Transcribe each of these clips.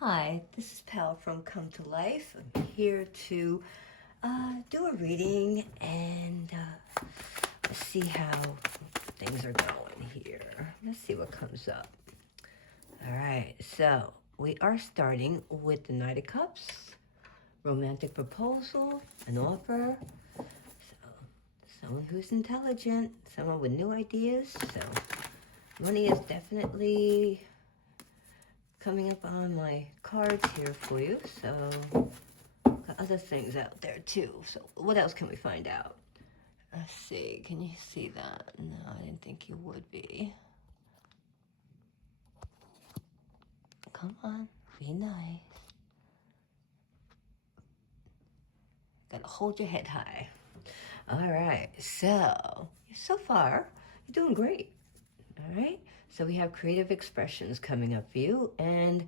Hi, this is Pal from Come to Life. I'm here to do a reading and let's see how things are going here. Let's see what comes up. All right, so we are starting with the Knight of Cups, romantic proposal, an offer. So, someone who's intelligent, someone with new ideas. So, money is definitely coming up on my cards here for you. So, got other things out there too. So, what else can we find out? Let's see. Can you see that? No, I didn't think you would be. Come on, be nice. Gotta hold your head high. All right. So far, you're doing great. All right. So we have creative expressions coming up for you, and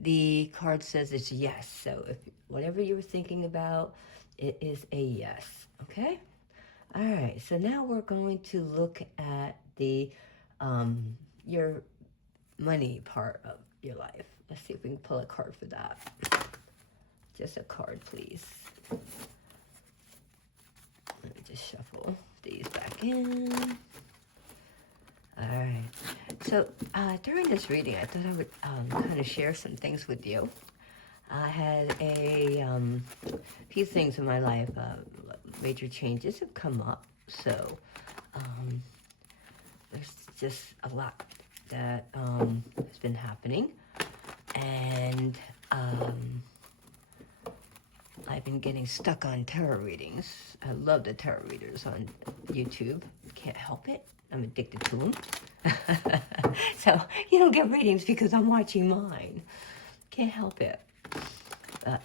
the card says it's yes. So if whatever you were thinking about, it is a yes. Okay. All right. So now we're going to look at the your money part of your life. Let's see if we can pull a card for that. Just a card, please. Let me just shuffle these back in. All right. So during this reading, I thought I would kind of share some things with you. I had a few things in my life, major changes have come up. So there's just a lot that has been happening. And I've been getting stuck on tarot readings. I love the tarot readers on YouTube. Can't help it. I'm addicted to them. So you don't get readings because I'm watching mine. Can't help it.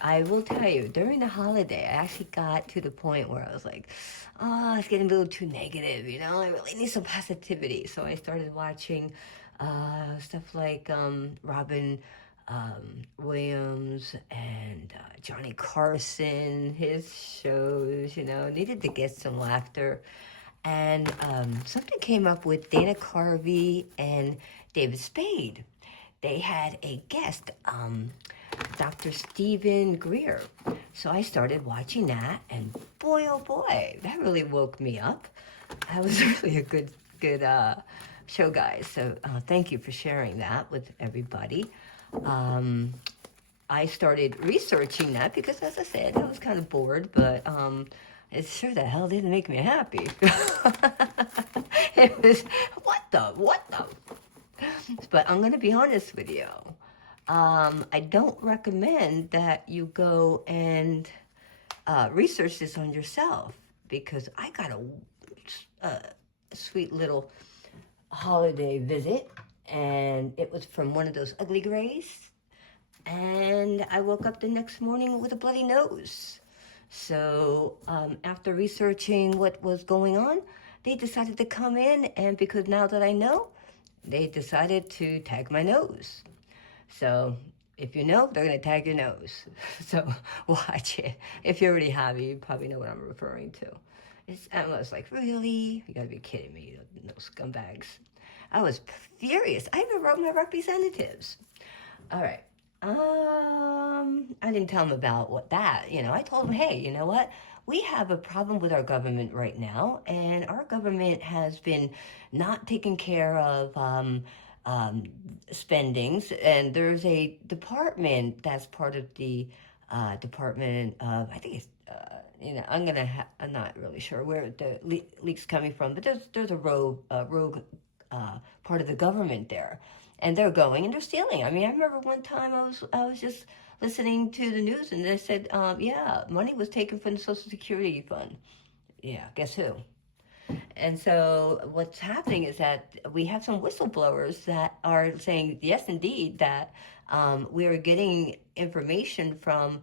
I will tell you, during the holiday, I actually got to the point where I was like, oh, it's getting a little too negative, you know? I really need some positivity. So I started watching stuff like Robin Williams and Johnny Carson, his shows, you know, needed to get some laughter. And something came up with Dana Carvey and David Spade. They had a guest, Dr. Stephen Greer. So I started watching that, and boy, oh boy, that really woke me up. That was really a good show, guys. So thank you for sharing that with everybody. I started researching that because, as I said, I was kind of bored, but it sure the hell didn't make me happy. It was, what the? But I'm going to be honest with you. I don't recommend that you go and research this on yourself, because I got a sweet little holiday visit, and it was from one of those ugly grays, and I woke up the next morning with a bloody nose. So after researching what was going on, they decided to come in, and because now that I know, they decided to tag my nose. So if you know, they're going to tag your nose. So watch it. If you already have it, you probably know what I'm referring to. I was like, really? You got to be kidding me, those scumbags. I was furious. I even wrote my representatives. All right. I didn't tell them about I told them, hey, you know what? We have a problem with our government right now, and our government has been not taking care of spendings, and there's a department that's part of the Department of, I think it's, I'm not really sure where the leak's coming from, but there's a rogue part of the government there. And they're going and they're stealing. I mean, I remember one time I was just listening to the news, and they said, yeah, money was taken from the Social Security fund. Yeah, guess who? And so what's happening is that we have some whistleblowers that are saying, yes, indeed, that we are getting information from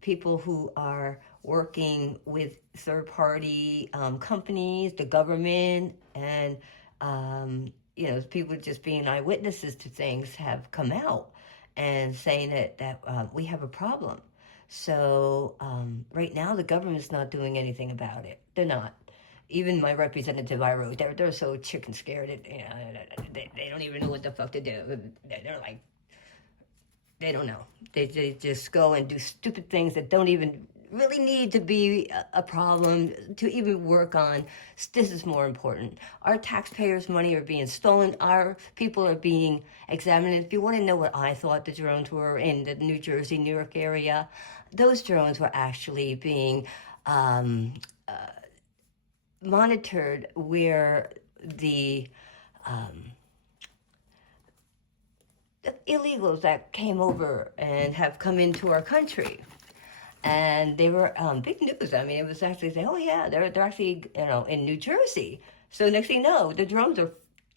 people who are working with third-party companies, the government, and people just being eyewitnesses to things have come out and saying that we have a problem. So right now the government's not doing anything about it. They're not. Even my representative I wrote, they're so chicken scared. They don't even know what the fuck to do. They're like, they don't know. They just go and do stupid things that don't even really need to be a problem to even work on. This is more important. Our taxpayers' money are being stolen. Our people are being examined. If you want to know what I thought the drones were in the New Jersey, New York area, those drones were actually being monitored where the illegals that came over and have come into our country. And they were big news. I mean, it was actually saying, oh yeah, they're actually, in New Jersey. So next thing you know, the drones are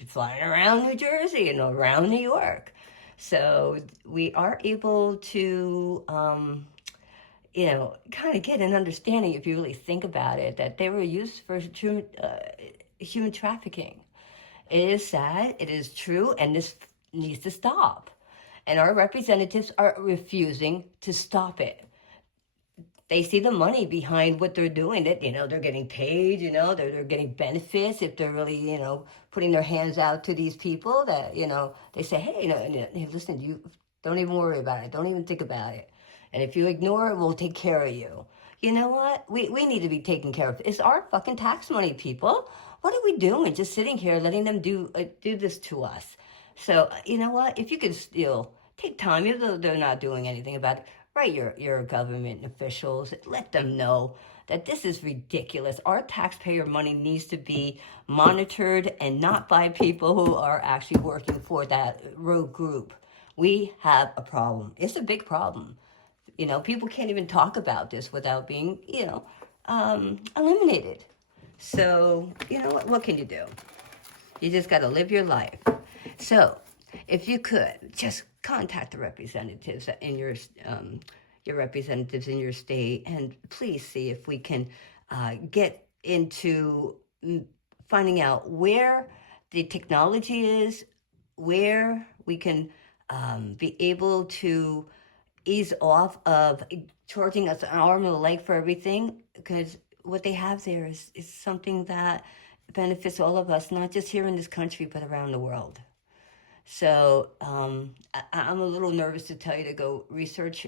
flying around New Jersey and around New York. So we are able to, kind of get an understanding, if you really think about it, that they were used for human trafficking. It is sad, it is true, and this needs to stop. And our representatives are refusing to stop it. They see the money behind what they're doing. That they're getting paid. They're getting benefits if they're really putting their hands out to these people. That they say, hey, listen, you don't even worry about it. Don't even think about it. And if you ignore it, we'll take care of you. You know what? We need to be taken care of. It's our fucking tax money, people. What are we doing? Just sitting here letting them do this to us. So you know what? If you could still take time, even though they're not doing anything about it, write your government officials, let them know that this is ridiculous. Our taxpayer money needs to be monitored and not by people who are actually working for that rogue group. We have a problem. It's a big problem. People can't even talk about this without being, eliminated. So, what can you do? You just got to live your life. So, if you could, just contact the representatives in your representatives in your state, and please see if we can get into finding out where the technology is, where we can be able to ease off of charging us an arm and a leg for everything, because what they have there is something that benefits all of us, not just here in this country, but around the world. So I'm a little nervous to tell you to go research,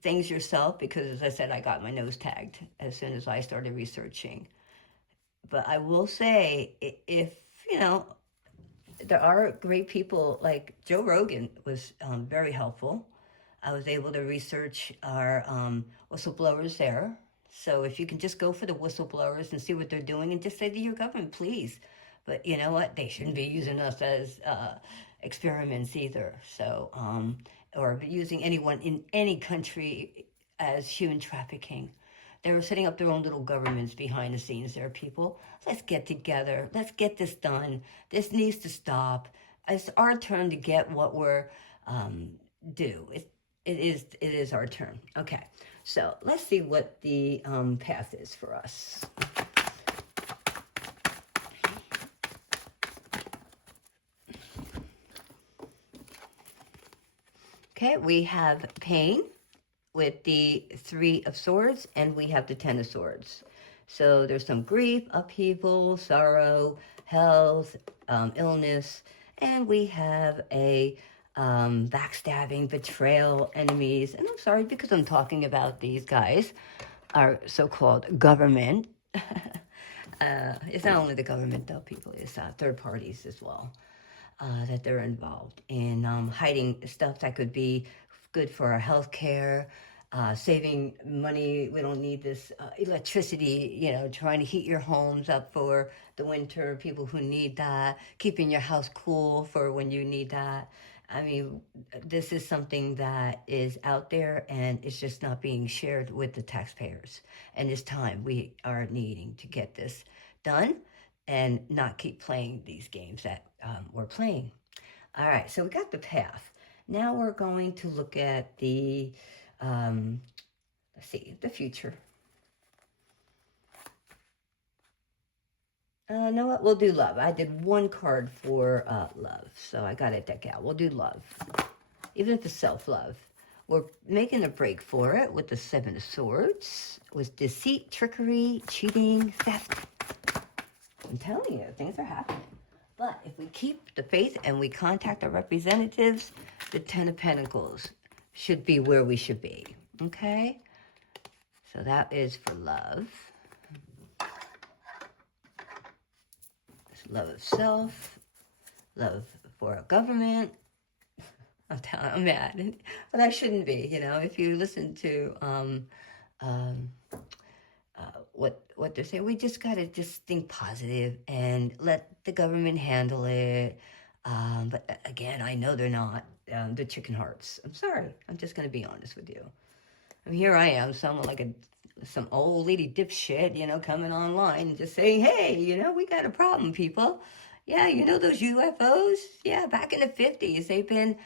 things yourself, because as I said, I got my nose tagged as soon as I started researching. But I will say, if, there are great people, like Joe Rogan was very helpful. I was able to research our whistleblowers there. So if you can just go for the whistleblowers and see what they're doing and just say to your government, please. But you know what? They shouldn't be using us as experiments either. So, or using anyone in any country as human trafficking. They were setting up their own little governments behind the scenes there, people. Let's get together. Let's get this done. This needs to stop. It's our turn to get what we're due. It is our turn. Okay, so let's see what the path is for us. Okay, we have pain with the 3 of Swords, and we have the 10 of Swords. So there's some grief, upheaval, sorrow, health, illness, and we have a backstabbing, betrayal, enemies. And I'm sorry, because I'm talking about these guys, our so-called government. It's not only the government, though, people. It's third parties as well, that they're involved in hiding stuff that could be good for our health care, saving money. We don't need this electricity, trying to heat your homes up for the winter, people who need that, keeping your house cool for when you need that. I mean, this is something that is out there, and it's just not being shared with the taxpayers. And it's time. We are needing to get this done and not keep playing these games that we're playing. All right, so we got the path. Now we're going to look at the, let's see, the future. You know what? We'll do love. I did 1 card for love, so I got to deck out. We'll do love, even if it's self-love. We're making a break for it with the 7 of Swords, with deceit, trickery, cheating, theft. I'm telling you, things are happening. But if we keep the faith and we contact our representatives, the 10 of Pentacles should be where we should be. Okay? So that is for love. It's love of self, love for our government. I'm mad. But I shouldn't be, you know. If you listen to what they're saying, we just got to just think positive and let the government handle it. But again, I know they're not the chicken hearts. I'm sorry. I'm just going to be honest with you. I mean, here I am, someone like some old lady dipshit, you know, coming online and just saying, hey, you know, we got a problem, people. Yeah, you know those UFOs? Yeah, back in the 50s, they've been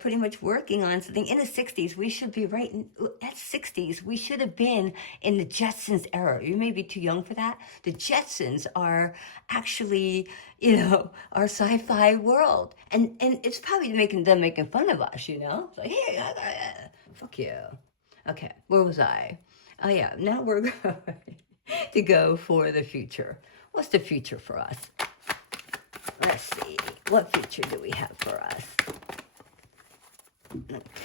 pretty much working on something. In the 60s, we should be right at 60s. We should have been in the Jetsons era. You may be too young for that. The Jetsons are actually, you know, our sci-fi world. And it's probably making fun of us, you know? It's like, hey, fuck you. Okay, where was I? Oh, yeah, now we're going to go for the future. What's the future for us? Let's see. What future do we have for us?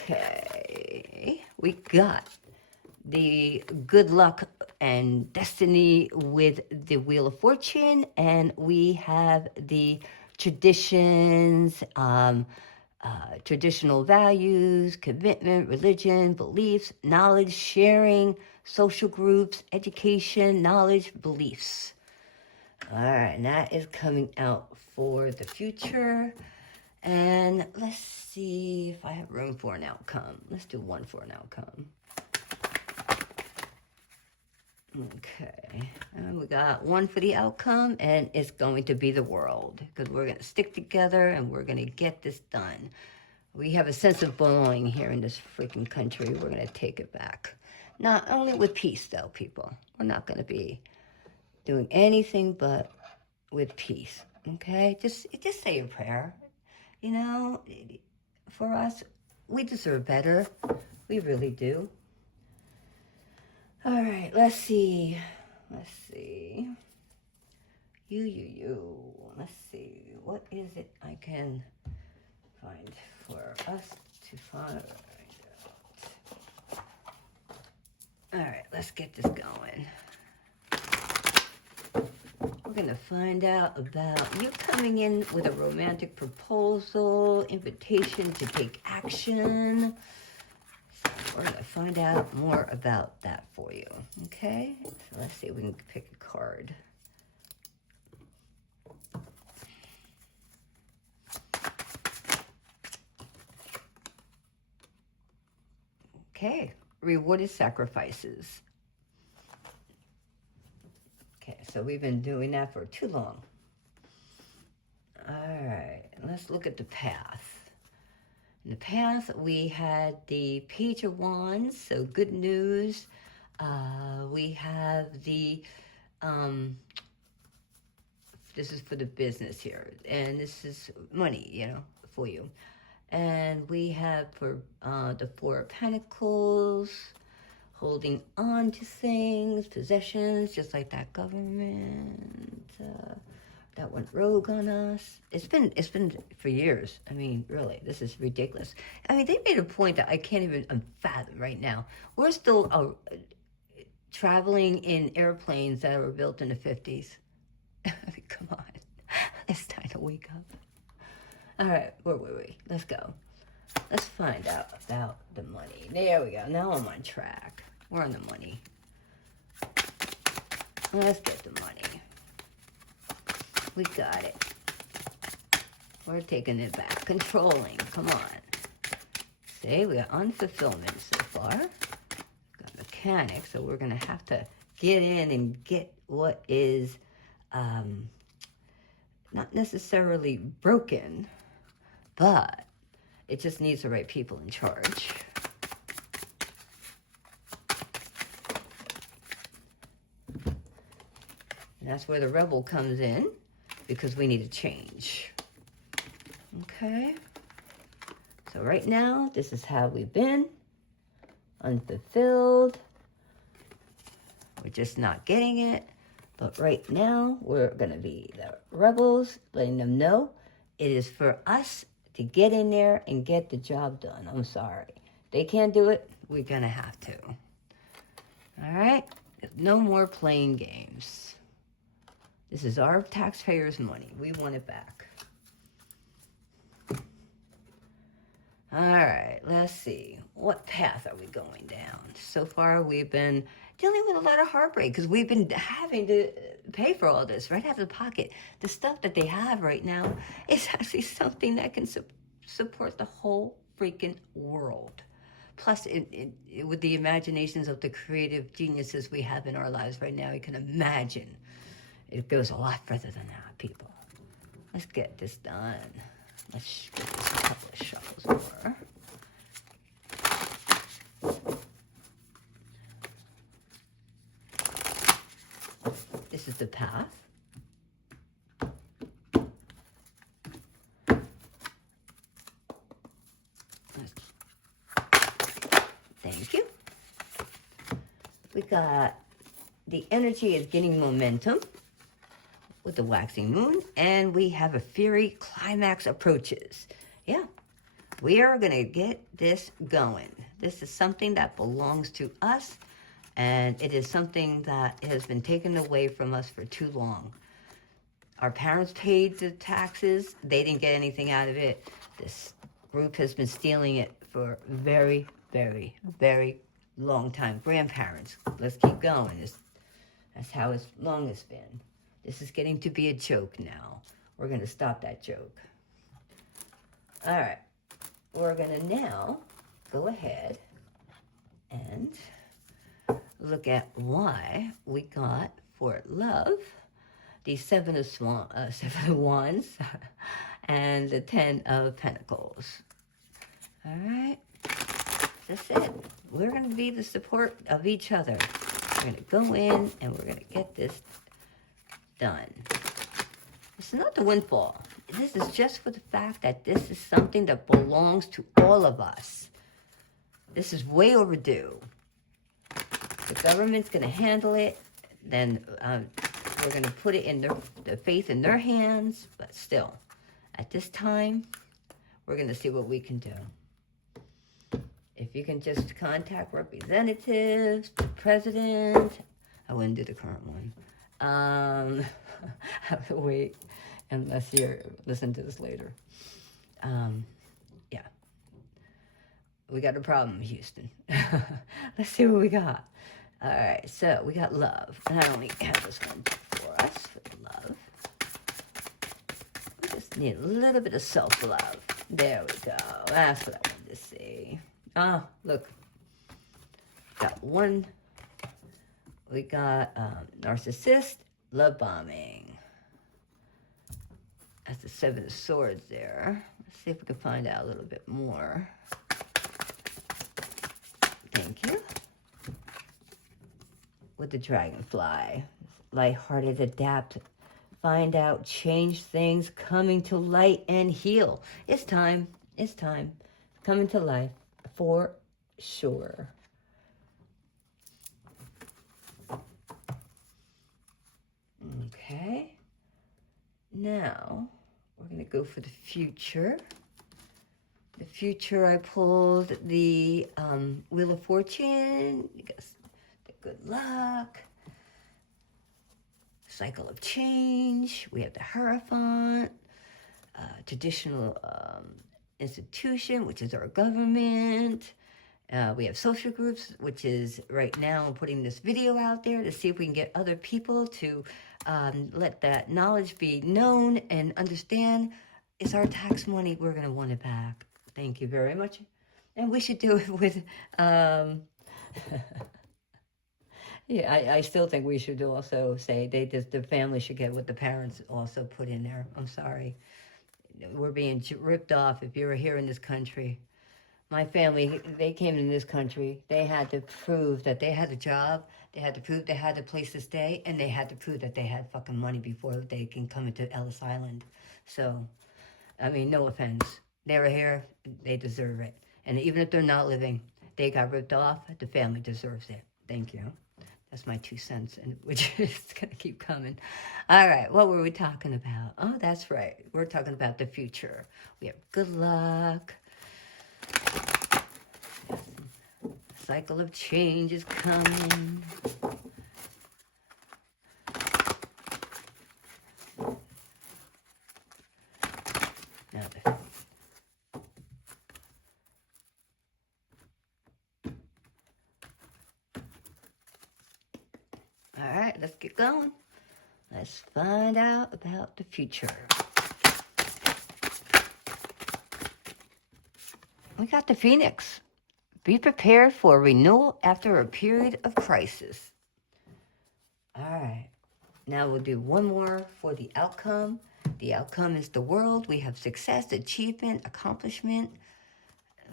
Okay. We got the good luck and destiny with the Wheel of Fortune, and we have the traditions, traditional values, commitment, religion, beliefs, knowledge, sharing, social groups, education, knowledge, beliefs. All right, and that is coming out for the future. And let's see if I have room for an outcome. Let's do one for an outcome. Okay, and we got one for the outcome, and it's going to be the world, because we're going to stick together and we're going to get this done. We have a sense of belonging here in this freaking country. We're going to take it back. Not only with peace, though, people. We're not going to be doing anything but with peace, okay? Just say a prayer. You know, for us, we deserve better. We really do. All right, let's see. Let's see. Let's see. What is it I can find for us to find out? All right, let's get this going. We're going to find out about you coming in with a romantic proposal, invitation to take action. So we're going to find out more about that for you, okay? So let's see if we can pick a card. Okay, rewarded sacrifices. Okay, so we've been doing that for too long. All right, let's look at the path. In the path, we had the Page of Wands, so good news. We have the, this is for the business here, and this is money, you know, for you. And we have for the Four of Pentacles, holding on to things, possessions, just like that government that went rogue on us. It's been for years. I mean, really, this is ridiculous. I mean, they made a point that I can't even fathom right now. We're still traveling in airplanes that were built in the 50s. I mean, come on. It's time to wake up. All right, where were we? Let's go. Let's find out about the money. There we go. Now I'm on track. We're on the money. Let's get the money. We got it. We're taking it back. Controlling. Come on. See, we got unfulfillment so far. Got mechanic, so we're going to have to get in and get what is not necessarily broken, but it just needs the right people in charge. And that's where the rebel comes in, because we need a change. Okay. So right now, this is how we've been. Unfulfilled. We're just not getting it. But right now, we're going to be the rebels, letting them know it is for us to get in there and get the job done. I'm sorry. They can't do it. We're going to have to. All right? No more playing games. This is our taxpayers' money. We want it back. All right, let's see. What path are we going down? So far, we've been dealing with a lot of heartbreak because we've been having to pay for all this right out of the pocket. The stuff that they have right now is actually something that can support the whole freaking world. Plus, with the imaginations of the creative geniuses we have in our lives right now, you can imagine it goes a lot further than that, people. Let's get this done. Let's give this a couple of shuffles more. This is the path. Thank you. We got the energy is getting momentum with the waxing moon, and we have a fiery climax approaches. Yeah, we are going to get this going. This is something that belongs to us, and it is something that has been taken away from us for too long. Our parents paid the taxes. They didn't get anything out of it. This group has been stealing it for very, very, very long time. Grandparents, let's keep going. That's how it's long as been. This is getting to be a joke now. We're going to stop that joke. All right. We're going to now go ahead and look at why we got, for love, the Seven of Wands and the 10 of Pentacles. All right. That's it. We're going to be the support of each other. We're going to go in and we're going to get this done. It's not the windfall. This is just for the fact that this is something that belongs to all of us. This is way overdue. The government's going to handle it. Then we're going to put it in the faith in their hands. But still, at this time, we're going to see what we can do. If you can just contact representatives, the president. I wouldn't do the current one. Have to wait unless you listen to this later. Yeah. We got a problem, Houston. Let's see what we got. All right, so we got love. And I only have this one for us, for love. We just need a little bit of self-love. There we go. That's what I wanted to see. Ah, look. Got one. We got narcissist, love bombing. That's the Seven of Swords there. Let's see if we can find out a little bit more. Thank you. With the dragonfly. Lighthearted, adapt, find out, change things, coming to light and heal. It's time. It's time. Coming to life for sure. Okay. Now, we're going to go for the future. The future, I pulled the Wheel of Fortune. You guys, the good luck. Cycle of change. We have the Hierophant. Traditional institution, which is our government. We have social groups, which is right now I'm putting this video out there to see if we can get other people to let that knowledge be known and understand. It's our tax money. We're going to want it back. Thank you very much. And we should do it with... yeah, I still think we should also say the family should get what the parents also put in there. I'm sorry. We're being ripped off if you were here in this country. My family, they came in this country. They had to prove that they had a job. They had to prove they had a place to stay. And they had to prove that they had fucking money before they can come into Ellis Island. So, I mean, no offense. They were here. They deserve it. And even if they're not living, they got ripped off. The family deserves it. Thank you. That's my 2 cents, and which is going to keep coming. All right, what were we talking about? Oh, that's right. We're talking about the future. We have good luck. Cycle of change is coming. Now, all right, let's get going. Let's find out about the future. We got the Phoenix. Be prepared for renewal after a period of crisis. All right. Now we'll do one more for the outcome. The outcome is the world. We have success, achievement, accomplishment.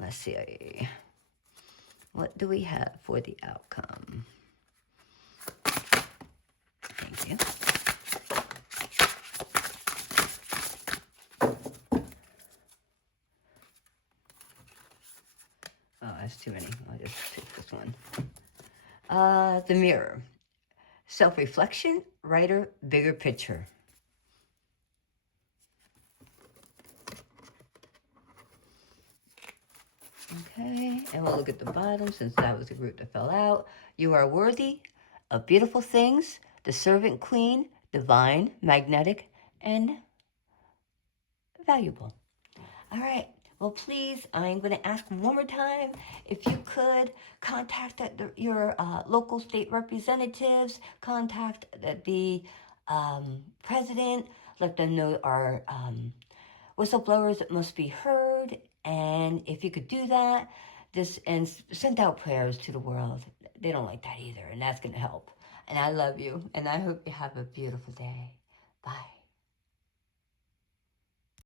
Let's see. What do we have for the outcome? Thank you. Oh, that's too many. I'll just take this one. The mirror. Self-reflection, writer, bigger picture. Okay, and we'll look at the bottom since that was the group that fell out. You are worthy of beautiful things, the servant queen, divine, magnetic, and valuable. All right. Well, please, I'm going to ask one more time if you could contact your local state representatives, contact the president, let them know our whistleblowers must be heard, and if you could do that, and send out prayers to the world. They don't like that either, and that's going to help. And I love you, and I hope you have a beautiful day. Bye.